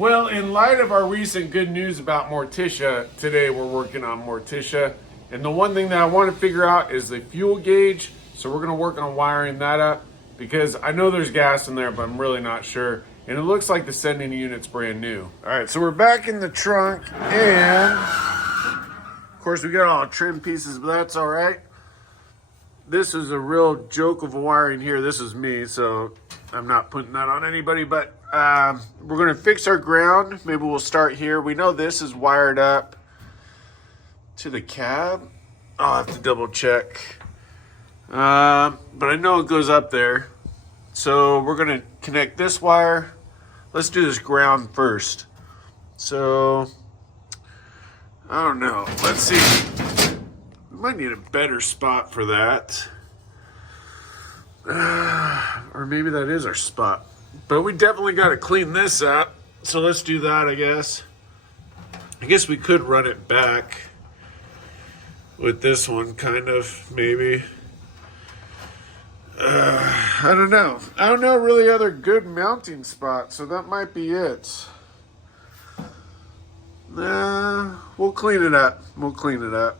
Well, in light of our recent good news about Morticia, today we're working on Morticia. And the one thing that I want to figure out is the fuel gauge. So we're going to work on wiring that up because I know there's gas in there, but I'm really not sure. And it looks like the sending unit's brand new. All right, so we're back in the trunk and of course we got all trim pieces, but that's all right. This is a real joke of wiring here. This is me, so I'm not putting that on anybody, but we're gonna fix our ground. Maybe we'll start here. We know this is wired up to the cab. I'll have to double check. But I know it goes up there. So we're gonna connect this wire. Let's do this ground first. So, I don't know. Let's see. We might need a better spot for that. Or maybe that is our spot. But we definitely got to clean this up. So let's do that, I guess. I guess we could run it back with this one, kind of, maybe. I don't know. I don't know really other good mounting spots, so that might be it. We'll clean it up. We'll clean it up.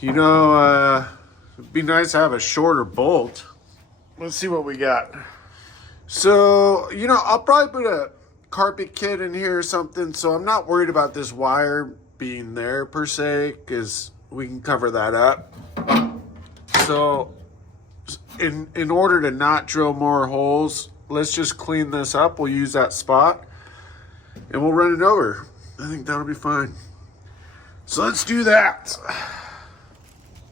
You know, it'd be nice to have a shorter bolt. Let's see what we got. So, you know, I'll probably put a carpet kit in here or something, so I'm not worried about this wire being there per se, because we can cover that up. So, in order to not drill more holes, let's just clean this up. We'll use that spot, and we'll run it over. I think that'll be fine. So let's do that.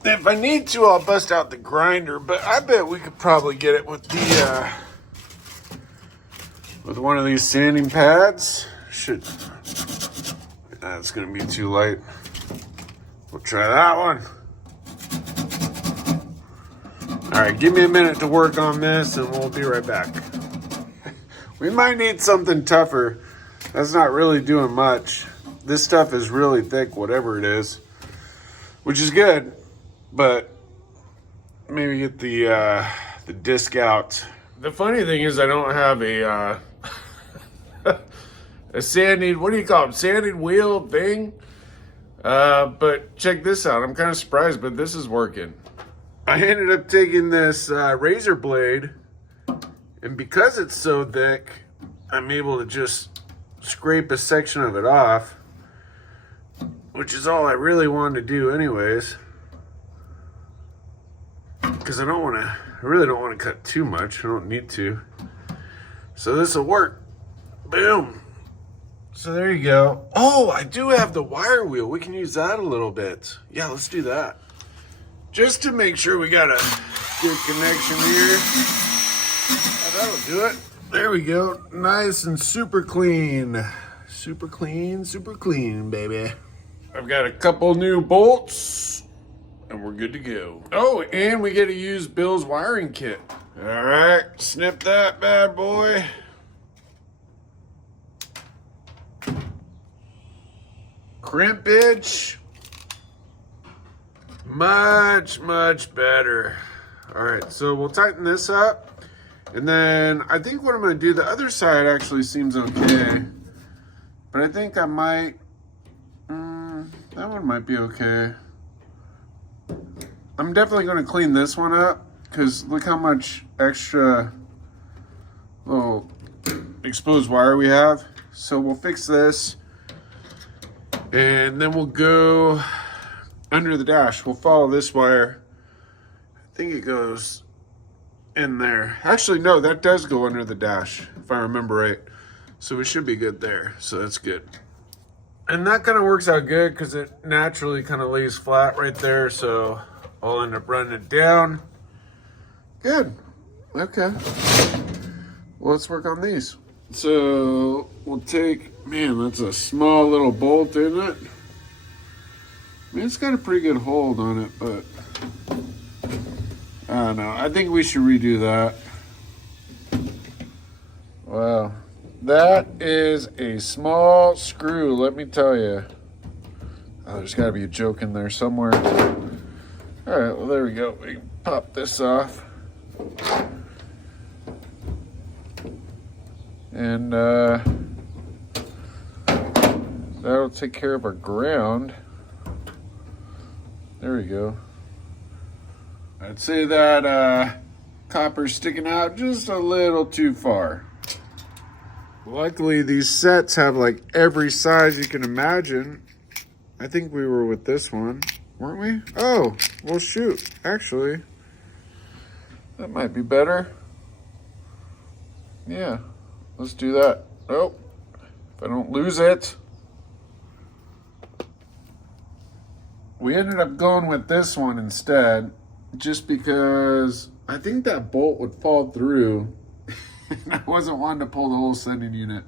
If I need to, I'll bust out the grinder, but I bet we could probably get it with the with one of these sanding pads. That's gonna be too light. We'll try that one. All right, give me a minute to work on this and we'll be right back. We might need something tougher. That's not really doing much. This stuff is really thick, whatever it is, which is good, but maybe get the disc out. The funny thing is I don't have a a sanding, what do you call them, sanding wheel thing? But check this out. I'm kind of surprised, but this is working. I ended up taking this razor blade, and because it's so thick, I'm able to just scrape a section of it off, which is all I really wanted to do anyways, because I really don't want to cut too much. I don't need to. So this will work. Boom. So there you go. Oh, I do have the wire wheel. We can use that a little bit. Yeah, let's do that. Just to make sure we got a good connection here. Oh, that'll do it. There we go. Nice and super clean. Super clean, baby. I've got a couple new bolts and we're good to go. Oh, and we get to use Bill's wiring kit. All right, snip that bad boy. Crimpage. Much better. All right, so we'll tighten this up, and then I think what I'm going to do, the other side actually seems okay, but I think I might, that one might be okay. I'm definitely going to clean this one up, because look how much extra little exposed wire we have. So we'll fix this, and then we'll go under the dash. We'll follow this wire. I think it goes in there. Actually, no, that does go under the dash, if I remember right. So we should be good there. So that's good. And that kind of works out good because it naturally kind of lays flat right there. So I'll end up running it down. Good. Okay. Well, let's work on these. So we'll take, man, that's a small little bolt, isn't it? I mean, it's got a pretty good hold on it, but I don't know. I think we should redo that. Wow. That is a small screw, let me tell you. Oh, there's got to be a joke in there somewhere. All right, well, there we go. We can pop this off. And that'll take care of our ground. There we go. I'd say that copper's sticking out just a little too far. Luckily, these sets have like every size you can imagine. I think we were with this one, weren't we? Oh, well shoot, actually. That might be better. Yeah, let's do that. Oh, if I don't lose it. We ended up going with this one instead, just because I think that bolt would fall through. And I wasn't wanting to pull the whole sending unit.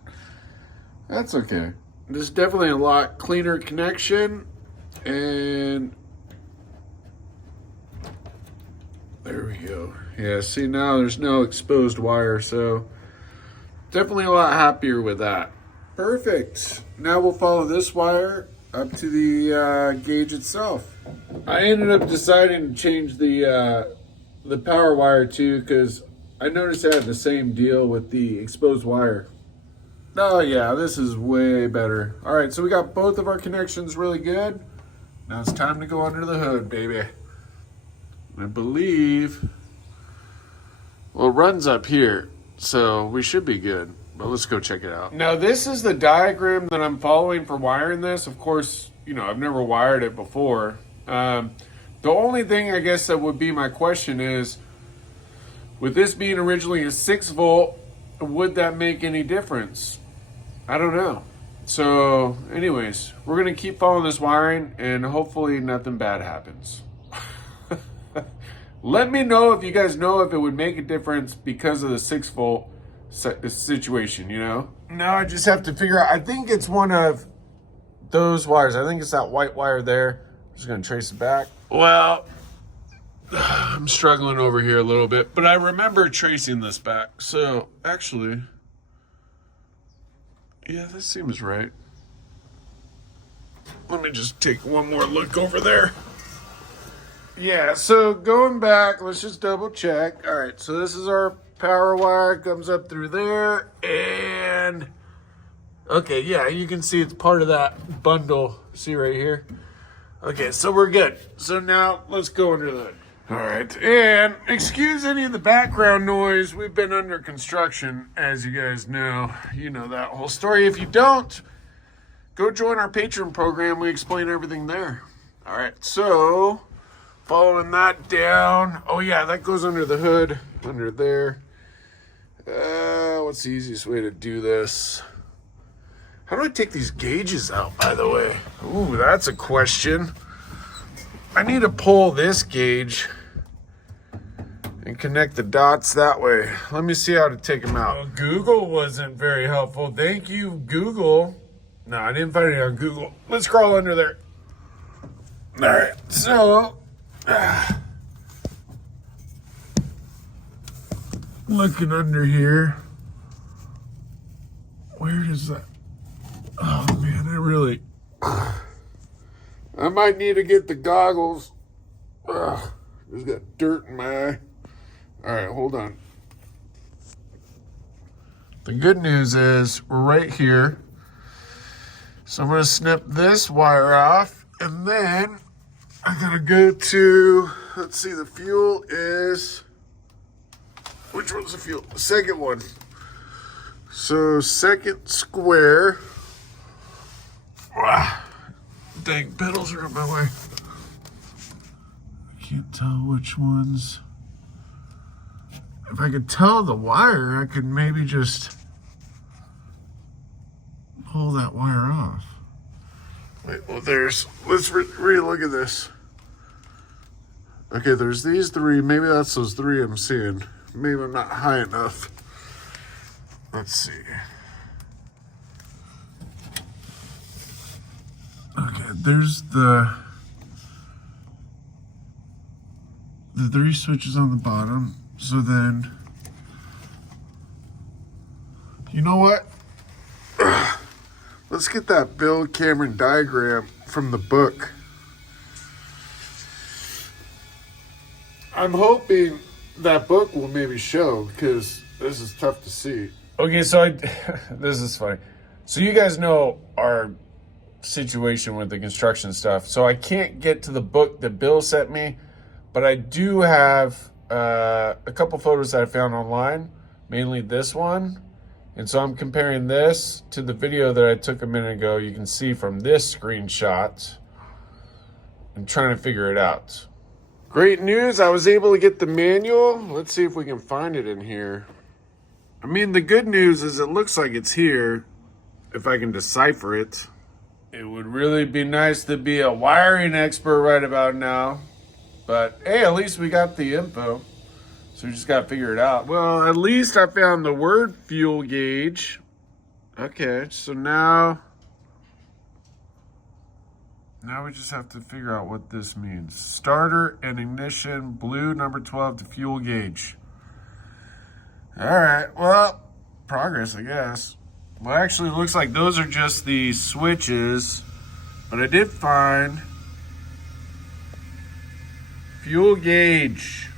That's okay. This is definitely a lot cleaner connection. And there we go. Yeah, see now there's no exposed wire, so definitely a lot happier with that. Perfect. Now we'll follow this wire up to the gauge itself. I ended up deciding to change the power wire too, because I noticed I had the same deal with the exposed wire. Oh yeah, this is way better. All right, so we got both of our connections really good. Now it's time to go under the hood, baby. I believe, well, it runs up here, so we should be good. But let's go check it out. Now this is the diagram that I'm following for wiring this. Of course, you know, I've never wired it before. The only thing I guess that would be my question is, with this being originally a 6-volt, would that make any difference? I don't know. So anyways, we're gonna keep following this wiring and hopefully nothing bad happens. Let me know if you guys know if it would make a difference because of the 6-volt situation, you know? Now I just have to figure out, I think it's one of those wires. I think it's that white wire there. I'm just gonna trace it back. Well, I'm struggling over here a little bit, but I remember tracing this back. So actually, yeah, this seems right. Let me just take one more look over there. Yeah, so going back, let's just double check. All right, so this is our power wire, comes up through there, and okay, yeah, you can see it's part of that bundle. See right here? Okay, so we're good. So now let's go under the hood. All right, and excuse any of the background noise. We've been under construction, as you guys know. You know that whole story. If you don't, go join our Patron program. We explain everything there. All right, so following that down. Oh yeah, that goes under the hood, under there. What's the easiest way to do this? How do I take these gauges out, by the way? Ooh, that's a question. I need to pull this gauge and connect the dots that way. Let me see how to take them out. Well, Google wasn't very helpful. Thank you, Google. No, I didn't find it on Google. Let's crawl under there. All right, so looking under here. Where is that? Oh man, I might need to get the goggles. There's got dirt in my eye. All right, hold on. The good news is we're right here. So I'm gonna snip this wire off, and then I gotta go to, let's see, the fuel is, which one's the fuel? The second one. So second square. Dang, pedals are in my way. I can't tell which ones. If I could tell the wire, I could maybe just pull that wire off. Wait, well let's re-look at this. Okay, there's these three. Maybe that's those three I'm seeing. Maybe I'm not high enough. Let's see. Okay, there's the three switches on the bottom. So then, you know what? Let's get that Bill Cameron diagram from the book. I'm hoping that book will maybe show, because this is tough to see. Okay, so this is funny. So you guys know our situation with the construction stuff. So I can't get to the book that Bill sent me, but I do have a couple photos that I found online, mainly this one. And so I'm comparing this to the video that I took a minute ago. You can see from this screenshot. I'm trying to figure it out. Great news, I was able to get the manual. Let's see if we can find it in here. I mean, the good news is it looks like it's here, if I can decipher it. It would really be nice to be a wiring expert right about now. But hey, at least we got the info. So we just got to figure it out. Well, at least I found the word fuel gauge. Okay, so now we just have to figure out what this means. Starter and ignition, blue number 12 to fuel gauge. All right, well, progress, I guess. Well, actually, it looks like those are just the switches, but I did find fuel gauge.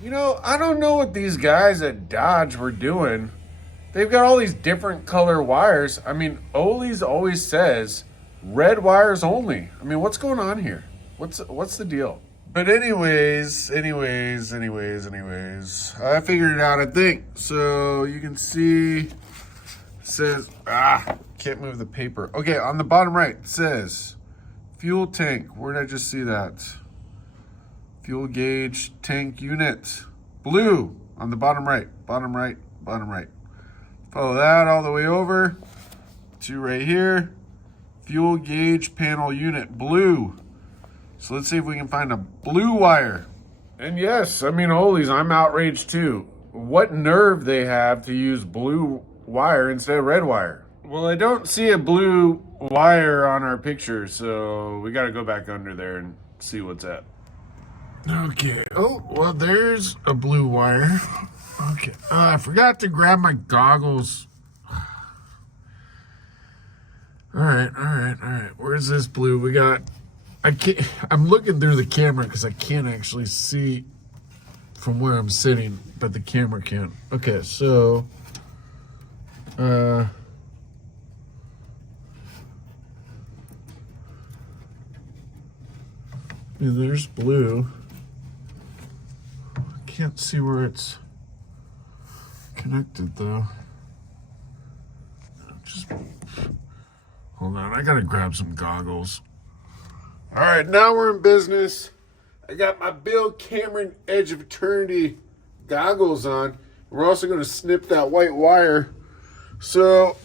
You know, I don't know what these guys at Dodge were doing. They've got all these different color wires. I mean, Ole's always says red wires only. I mean, what's going on here? What's the deal? But anyways, I figured it out, I think. So you can see, it says, can't move the paper. Okay, on the bottom right, it says fuel tank. Where did I just see that? Fuel gauge tank unit. Blue on the bottom right. Follow that all the way over to right here. Fuel gauge panel unit, blue. So let's see if we can find a blue wire. And yes, I mean, Ole's, I'm outraged too. What nerve they have to use blue wire instead of red wire. Well, I don't see a blue wire on our picture, so we got to go back under there and see what's at. Okay. Oh, well, there's a blue wire. Okay. I forgot to grab my goggles. All right. Where's this blue? We got, I'm looking through the camera because I can't actually see from where I'm sitting, but the camera can. Okay, so, there's blue. I can't see where it's connected though. Just hold on, I gotta grab some goggles. All right, now we're in business. I got my Bill Cameron Edge of Eternity goggles on. We're also gonna snip that white wire. So,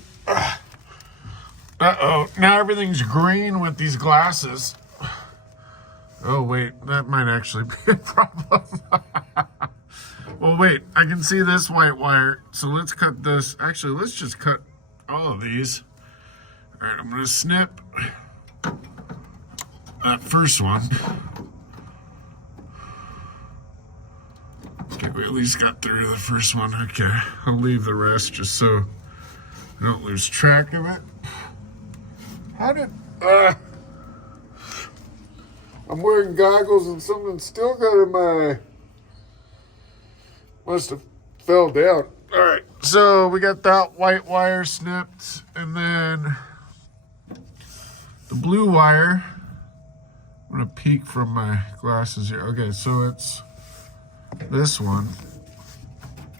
now everything's green with these glasses. Oh wait, that might actually be a problem. Well, wait, I can see this white wire. So let's cut this. Actually, let's just cut all of these. All right, I'm gonna snip that first one. Okay, we at least got through the first one. Okay, I'll leave the rest just so I don't lose track of it. How did, I'm wearing goggles and something still got in my, must have fell down. All right, so we got that white wire snipped, and then the blue wire. I'm gonna peek from my glasses here. Okay, so it's this one.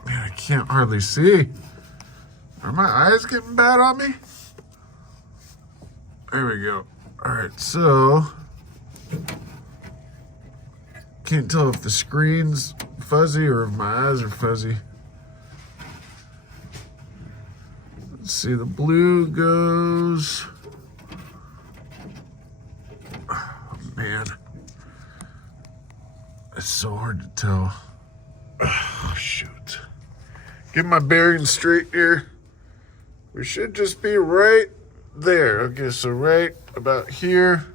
Man, I can't hardly see. Are my eyes getting bad on me? There we go. All right, so can't tell if the screen's fuzzy or if my eyes are fuzzy. Let's see, the blue goes. Oh, man. It's so hard to tell. Oh, shoot. Get my bearings straight here. We should just be right there. Okay, so right about here.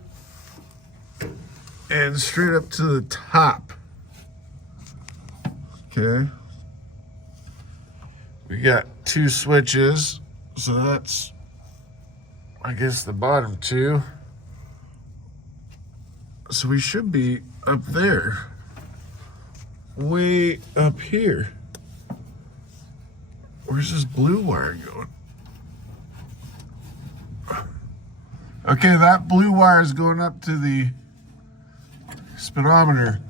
And straight up to the top. Okay. We got two switches. So that's, I guess, the bottom two. So we should be up there. Way up here. Where's this blue wire going? Okay, that blue wire is going up to the speedometer.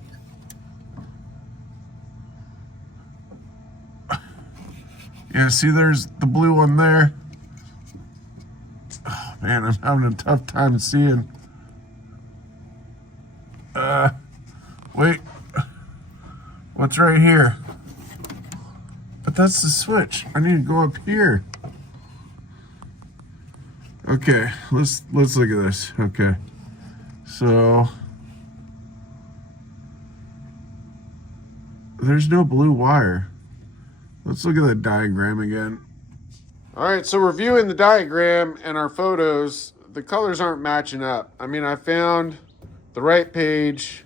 Yeah, see there's the blue one there. Oh, man, I'm having a tough time seeing. Wait. What's right here? But that's the switch. I need to go up here. Okay, let's look at this. Okay. So there's no blue wire. Let's look at the diagram again. All right, so reviewing the diagram and our photos, the colors aren't matching up. I mean, I found the right page.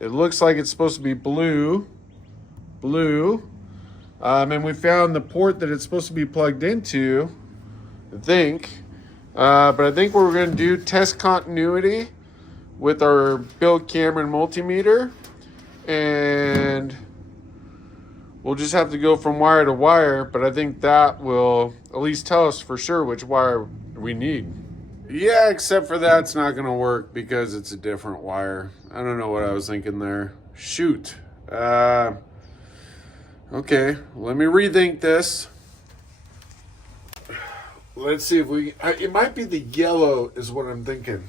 It looks like it's supposed to be blue. And we found the port that it's supposed to be plugged into, I think. But I think what we're going to do, test continuity with our Bill Cameron multimeter. And we'll just have to go from wire to wire. But I think that will at least tell us for sure which wire we need. Yeah, except for that, it's not going to work because it's a different wire. I don't know what I was thinking there. Shoot. Okay, let me rethink this. Let's see if we... It might be the yellow is what I'm thinking.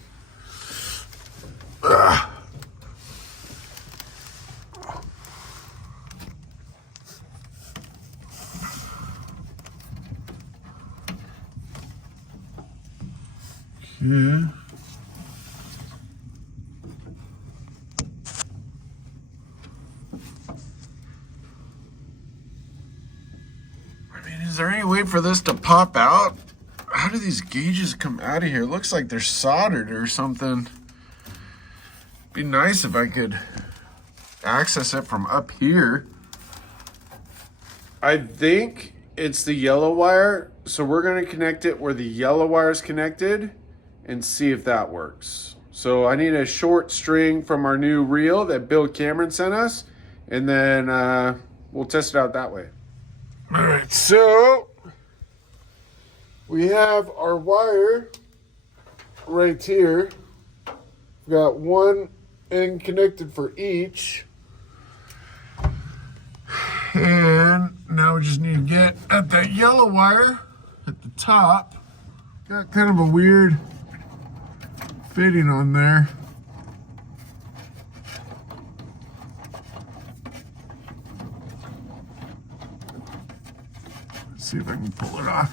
Ugh. Yeah. Is there any way for this to pop out? How do these gauges come out of here? It looks like they're soldered or something. Be nice if I could access it from up here. I think it's the yellow wire, so we're going to connect it where the yellow wire is connected and see if that works. So I need a short string from our new reel that Bill Cameron sent us, and then we'll test it out that way. All right, so we have our wire right here. We've got one end connected for each. And now we just need to get at that yellow wire at the top. Got kind of a weird fitting on there. See if I can pull it off.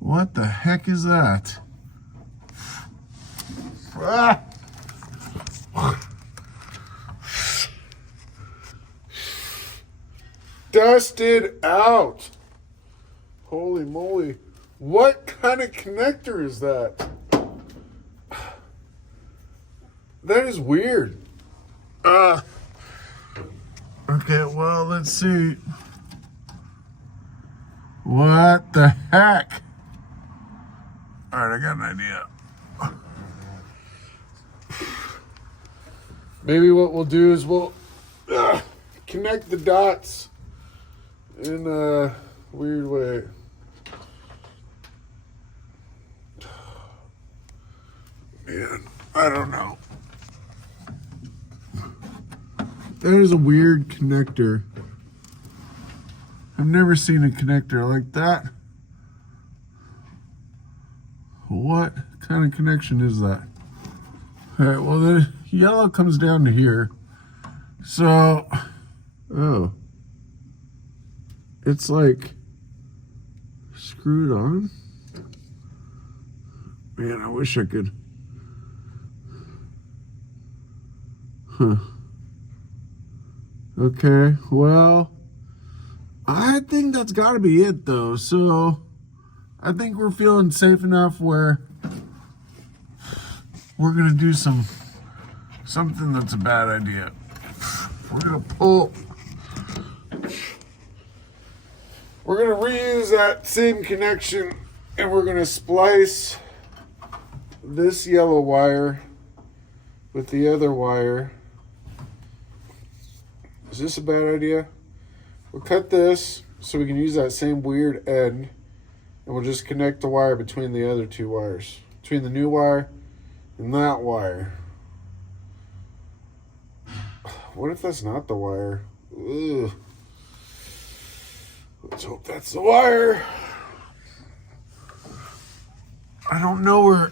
What the heck is that? Ah! Dusted out. Holy moly. What kind of connector is that? That is weird. Okay, well, let's see. What the heck? All right, I got an idea. Maybe what we'll do is we'll connect the dots in a weird way. Man, I don't know. That is a weird connector. I've never seen a connector like that. What kind of connection is that? All right, well, the yellow comes down to here. So, oh. It's like screwed on. Man, I wish I could. Huh. Okay, well, I think that's got to be it, though. So, I think we're feeling safe enough where we're going to do something that's a bad idea. We're going to reuse that same connection, and we're going to splice this yellow wire with the other wire. Is this a bad idea? We'll cut this so we can use that same weird end, and we'll just connect the wire between the other two wires. Between the new wire and that wire. What if that's not the wire? Ugh. Let's hope that's the wire. I don't know where...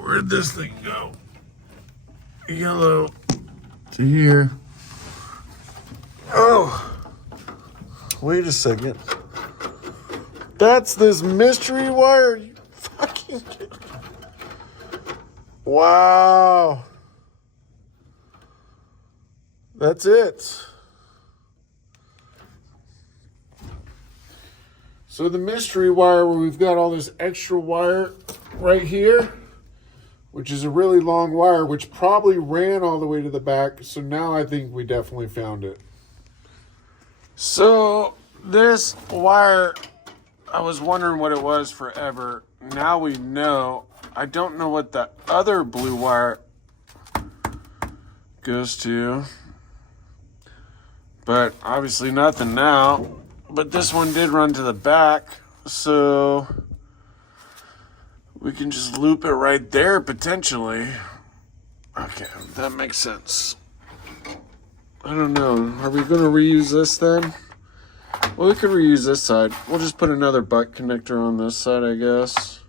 Where'd this thing go? Yellow to here. Oh, wait a second. That's this mystery wire. You fucking kidding? Wow. That's it. So the mystery wire, where we've got all this extra wire right here, which is a really long wire, which probably ran all the way to the back. So now I think we definitely found it. So this wire, I was wondering what it was forever. Now we know. I don't know what the other blue wire goes to, but obviously nothing now. But this one did run to the back, so we can just loop it right there, potentially. Okay, that makes sense. I don't know. Are we going to reuse this then? Well, we could reuse this side. We'll just put another butt connector on this side, I guess.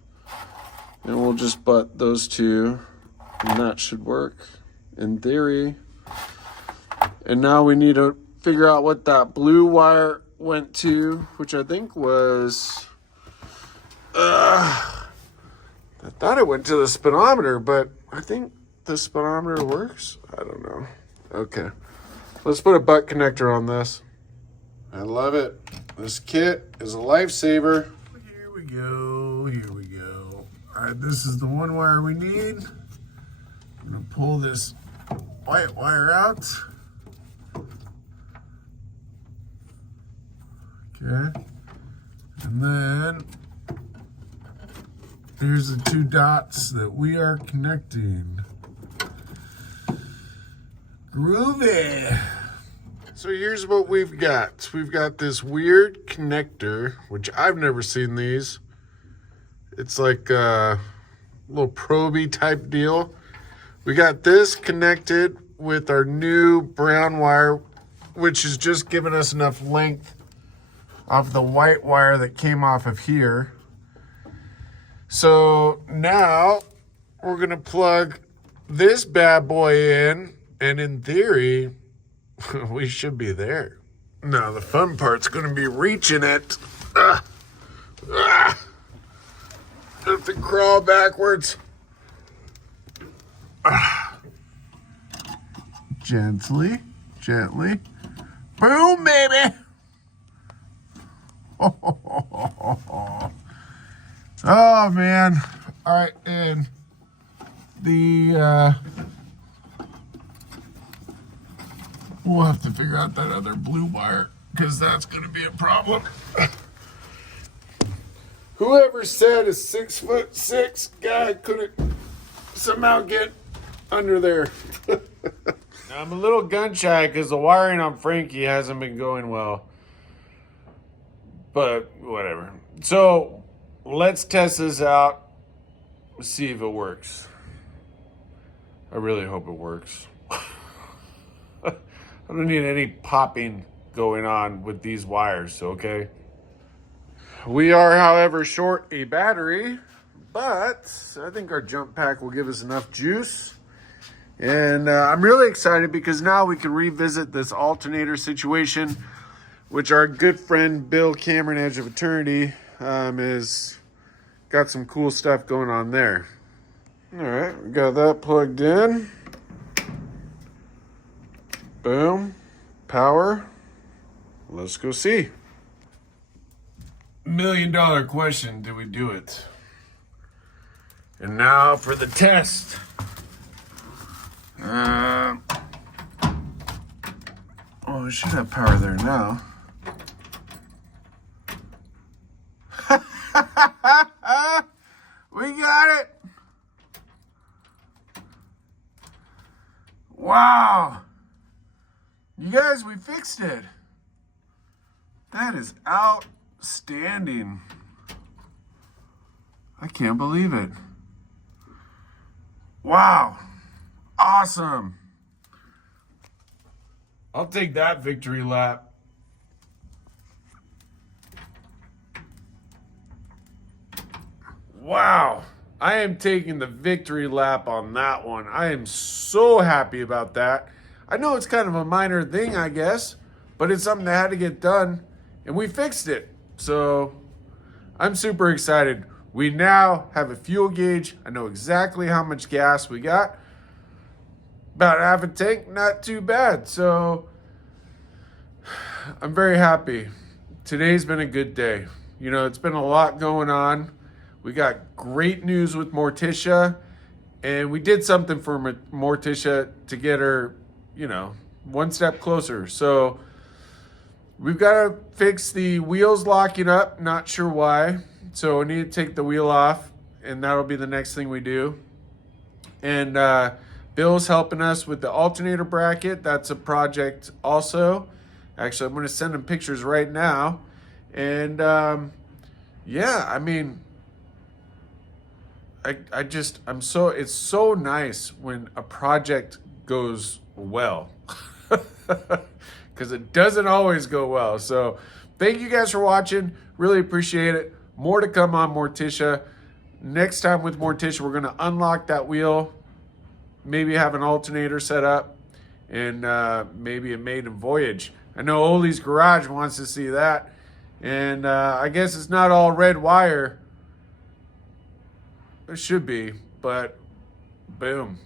And we'll just butt those two. And that should work, in theory. And now we need to figure out what that blue wire went to, which I think was... I thought it went to the speedometer, but I think the speedometer works. I don't know. Okay. Let's put a butt connector on this. I love it. This kit is a lifesaver. Here we go. Here we go. All right, this is the one wire we need. I'm going to pull this white wire out. Okay. And then here's the two dots that we are connecting. Groovy. So here's what we've got. We've got this weird connector, which I've never seen these. It's like a little proby type deal. We got this connected with our new brown wire, which is just giving us enough length off the white wire that came off of here. So now we're going to plug this bad boy in, and in theory, we should be there. Now the fun part's going to be reaching it. Have to crawl backwards. Gently, gently. Boom, baby. Oh, man. All right, and the we'll have to figure out that other blue wire, because that's going to be a problem. Whoever said a 6'6" guy couldn't somehow get under there. Now, I'm a little gun shy because the wiring on Frankie hasn't been going well. But whatever. So let's test this out. See if it works. I really hope it works. I don't need any popping going on with these wires, okay? We are, however, short a battery, but I think our jump pack will give us enough juice. And I'm really excited because now we can revisit this alternator situation, which our good friend Bill Cameron, Edge of Eternity, is got some cool stuff going on there. All right, we got that plugged in. Boom, power. Let's go see. $1 million question, did we do it? And now for the test. Oh, we should have power there now. We got it. Wow. You guys, we fixed it. That is outstanding. I can't believe it. Wow. Awesome. I'll take that victory lap. Wow. I am taking the victory lap on that one. I am so happy about that. I know it's kind of a minor thing, I guess, but it's something that had to get done, and we fixed it. So I'm super excited. We now have a fuel gauge. I know exactly how much gas we got. About half a tank, not too bad. So I'm very happy. Today's been a good day. You know, it's been a lot going on. We got great news with Morticia, and we did something for Morticia to get her, you know, one step closer. So we've got to fix the wheels locking up. Not sure why. So I need to take the wheel off, and that'll be the next thing we do. And Bill's helping us with the alternator bracket. That's a project also. Actually, I'm going to send him pictures right now. And yeah, I mean, it's so nice when a project goes well, because it doesn't always go well. So thank you guys for watching. Really appreciate it. More to come on Morticia. Next time with Morticia, we're going to unlock that wheel, maybe have an alternator set up, and maybe a maiden voyage. I know Oli's Garage wants to see that. And I guess it's not all red wire. It should be, but boom.